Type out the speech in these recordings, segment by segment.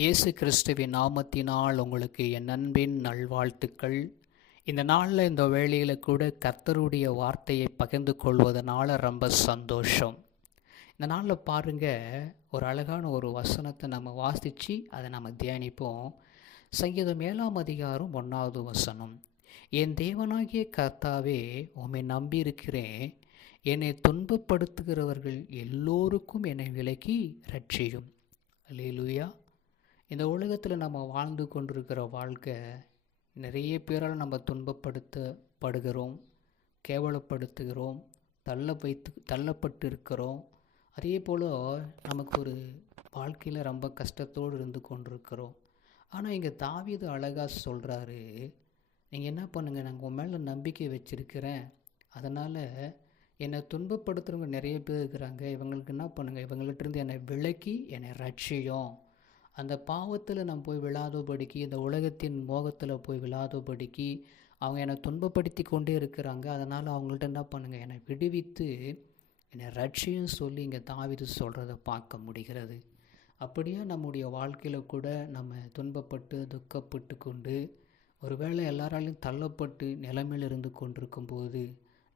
இயேசு கிறிஸ்துவின் நாமத்தினால் உங்களுக்கு என் அன்பின் நல்வாழ்த்துக்கள். இந்த நாளில் இந்த வேளையில் கூட கர்த்தருடைய வார்த்தையை பகிர்ந்து கொள்வதனால ரொம்ப சந்தோஷம். இந்த நாளில் பாருங்கள், ஒரு அழகான ஒரு வசனத்தை நம்ம வாசித்து அதை நம்ம தியானிப்போம். சங்கீதம் 7ஆம் அதிகாரம் 1வது வசனம். என் தேவனாகிய கர்த்தாவே, உம்மை நம்பியிருக்கிறேன். என்னை துன்பப்படுத்துகிறவர்கள் எல்லோருக்கும் என்னை விலக்கி ரட்சியும். அல்லேலூயா. இந்த உலகத்தில் நம்ம வாழ்ந்து கொண்டிருக்கிற வாழ்க்கை நிறைய பேரால் நம்ம துன்பப்படுத்தப்படுகிறோம், கேவலப்படுத்துகிறோம், தள்ளப்பட்டு இருக்கிறோம். அதே போல் நமக்கு ஒரு வாழ்க்கையில் ரொம்ப கஷ்டத்தோடு இருந்து கொண்டிருக்கிறோம். ஆனால் இங்கே தாவீது அழகாக சொல்கிறாரு, நீங்கள் என்ன பண்ணுங்கள், நாங்கள் உன் மேலே நம்பிக்கை வச்சுருக்கிறேன், அதனால் என்னை துன்பப்படுத்துகிறவங்க நிறைய பேர் இருக்கிறாங்க, இவங்களுக்கு என்ன பண்ணுங்கள், இவங்கள்ட்டிருந்து என்னை விலக்கி என்னை ரட்சியும். அந்த பாவத்தில் நான் போய் விழாதபடிக்கு, இந்த உலகத்தின் மோகத்தில் போய் விழாதபடிக்கு அவங்க என்னை துன்பப்படுத்தி கொண்டே இருக்கிறாங்க. அதனால் அவங்கள்ட்ட என்ன பண்ணுங்கள், என்னை விடுவித்து என்னை ரட்சியும் சொல்லி இங்கே தாவீது சொல்கிறத பார்க்க முடிகிறது. அப்படியே நம்முடைய வாழ்க்கையில் கூட நம்ம துன்பப்பட்டு துக்கப்பட்டு கொண்டு ஒருவேளை எல்லாராலையும் தள்ளப்பட்டு நிலைமையில் இருந்து கொண்டிருக்கும்போது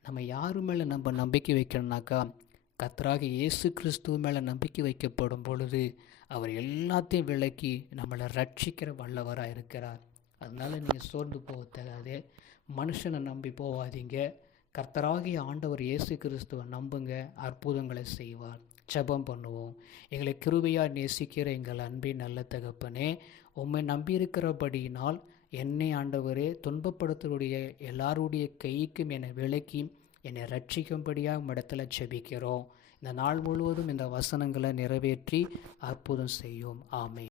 நம்ம யாரு மேலே நம்ம நம்பிக்கை வைக்கணும்னாக்கா, கர்த்தராகிய இயேசு கிறிஸ்துவ மேலே நம்பிக்கை வைக்கப்படும் பொழுது அவர் எல்லாத்தையும் விலக்கி நம்மளை ரட்சிக்கிற வல்லவராக இருக்கிறார். அதனால் நீங்கள் சோர்ந்து போக தேவையாதே, மனுஷனை நம்பி போகாதீங்க, கர்த்தராகிய ஆண்டவர் இயேசு கிறிஸ்துவை நம்புங்க, அற்புதங்களை செய்வார். ஜெபம் பண்ணுவோம். எங்களை கிருபையாக நேசிக்கிற எங்கள் அன்பின் நல்ல தகப்பனே, உம்மை நம்பியிருக்கிறபடியினால் என்னை ஆண்டவரே துன்பப்படுத்தக்கூடிய எல்லாருடைய கைக்கும் என்னை விலக்கி என்னை ரட்சிக்கும்படியாக உம்மிடத்தில் ஜெபிக்கிறோம். இந்த நாள் முழுவதும் இந்த வசனங்களை நிறைவேற்றி அற்புதம் செய்யும். ஆமென்.